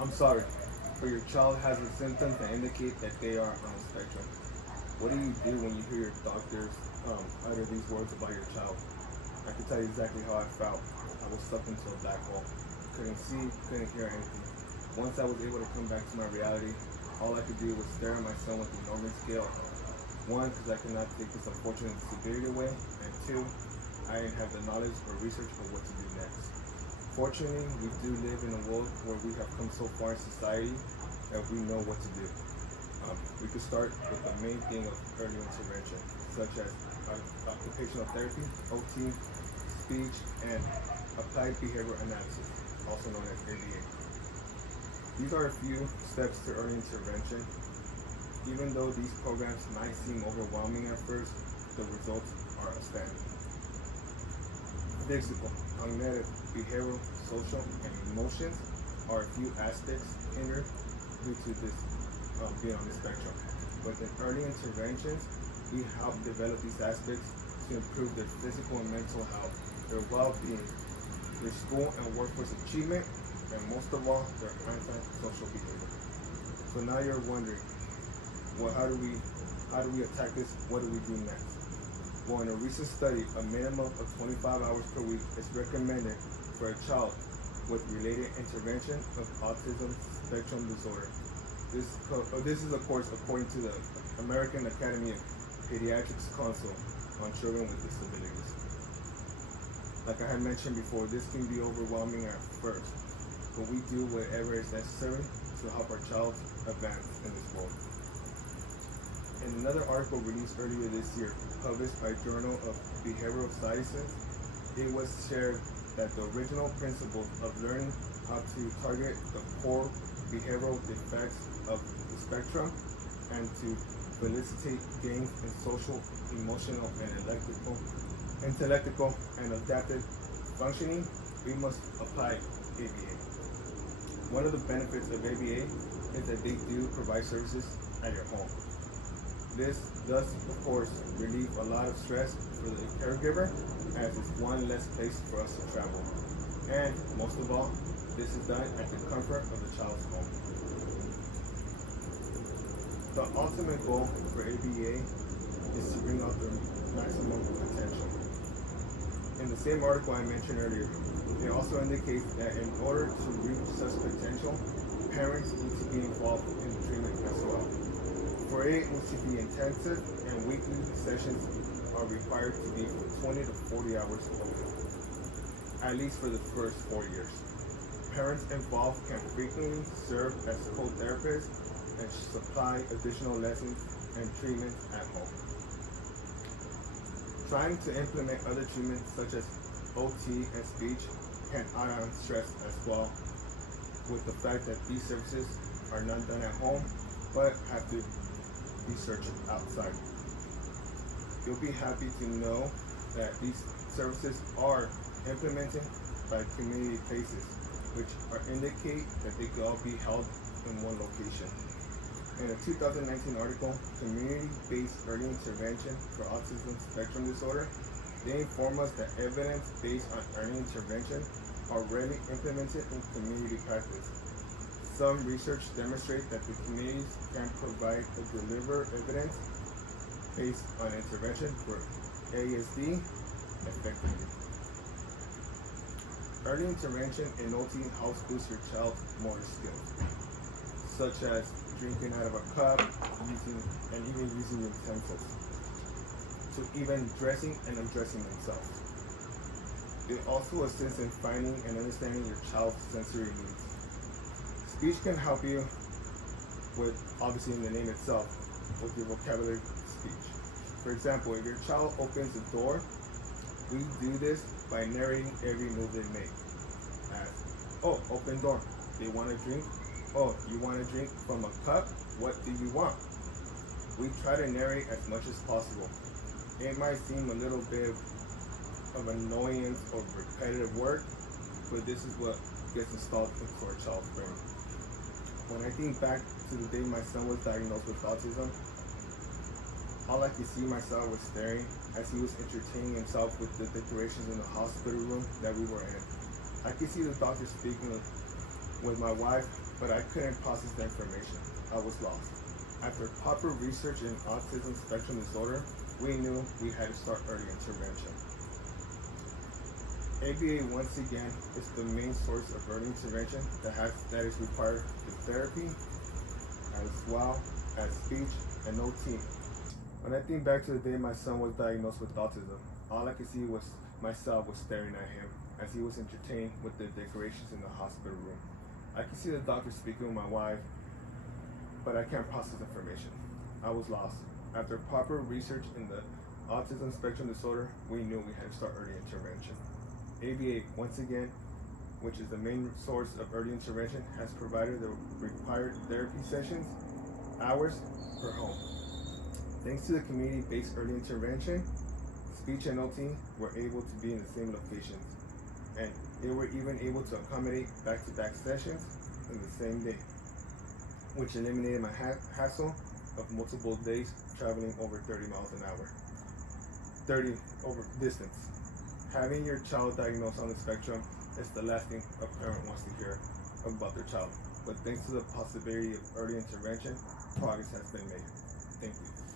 I'm sorry, but your child has the symptoms that indicate that they are on the spectrum. What do you do when you hear your doctors utter these words about your child? I can tell you exactly how I felt. I was sucked into a black hole. Couldn't see, couldn't hear anything. Once I was able to come back to my reality, all I could do was stare at my son with an enormous scale. One, because I could not take this unfortunate severity away, and two, I didn't have the knowledge or research for what to do next. Fortunately, we do live in a world where we have come so far in society that we know what to do. We could start with the main thing of early intervention, such as occupational therapy, OT, speech, and applied behavioral analysis, also known as ABA. These are a few steps to early intervention. Even though these programs might seem overwhelming at first, the results are outstanding. Physical, cognitive, behavioral, social, and emotions are a few aspects hindered due to this being on the spectrum. But in early interventions, we help develop these aspects to improve their physical and mental health, their well-being, their school and workforce achievement, and most of all, their anti-social behavior. So now you're wondering, well, how do we attack this? What do we do next? Well, in a recent study, a minimum of 25 hours per week is recommended for a child with related intervention of autism spectrum disorder. This is, of course, according to the American Academy of Pediatrics Council on Children with Disabilities. Like I had mentioned before, this can be overwhelming at first, but we do whatever is necessary to help our child advance in this world. In another article released earlier this year, published by Journal of Behavioral Sciences, it was shared that the original principles of learning how to target the core behavioral defects of the spectrum and to facilitate gains in social, emotional, and intellectual and adaptive functioning, we must apply ABA. One of the benefits of ABA is that they do provide services at your home. This does, of course, relieve a lot of stress for the caregiver, as it's one less place for us to travel. And most of all, this is done at the comfort of the child's home. The ultimate goal for ABA is to bring out their maximum potential. In the same article I mentioned earlier, it also indicates that in order to reach such potential, parents need to be involved in the treatment as well. For it needs to be intensive, and weekly sessions are required to be from 20 to 40 hours a week, at least for the first 4 years. Parents involved can frequently serve as co-therapists and supply additional lessons and treatments at home. Trying to implement other treatments such as OT and speech can add on stress as well, with the fact that these services are not done at home but have to be searched outside. You'll be happy to know that these services are implemented by community places, which indicate that they could all be held in one location. In a 2019 article, Community-Based Early Intervention for Autism Spectrum Disorder, they inform us that evidence based on early intervention are rarely implemented in community practice. Some research demonstrates that the communities can provide or deliver evidence based on intervention for ASD effectively. Early intervention in OT helps boost your child's motor skills, such as drinking out of a cup, using utensils, to even dressing and undressing themselves. It also assists in finding and understanding your child's sensory needs. Speech can help you with, obviously in the name itself, with your vocabulary speech. For example, if your child opens the door, we do this by narrating every move they make. As, oh, open door. They want a drink? Oh, you want a drink from a cup? What do you want? We try to narrate as much as possible. It might seem a little bit of annoyance or repetitive work, but this is what gets installed into our child's brain. When I think back to the day my son was diagnosed with autism, all I could see myself was staring as he was entertaining himself with the decorations in the hospital room that we were in. I could see the doctor speaking with my wife, but I couldn't process the information. I was lost. After proper research in autism spectrum disorder, we knew we had to start early intervention. ABA once again is the main source of early intervention that is required for therapy as well as speech and OT. When I think back to the day my son was diagnosed with autism, all I could see was myself was staring at him as he was entertained with the decorations in the hospital room. I could see the doctor speaking with my wife, but I can't process information. I was lost. After proper research in the autism spectrum disorder, we knew we had to start early intervention. ABA, once again, which is the main source of early intervention, has provided the required therapy sessions, hours per home. Thanks to the community-based early intervention, speech and OT were able to be in the same locations, and they were even able to accommodate back-to-back sessions in the same day, which eliminated my hassle of multiple days traveling over 30 miles an hour. 30 over distance. Having your child diagnosed on the spectrum is the last thing a parent wants to hear about their child. But thanks to the possibility of early intervention, progress has been made. Thank you.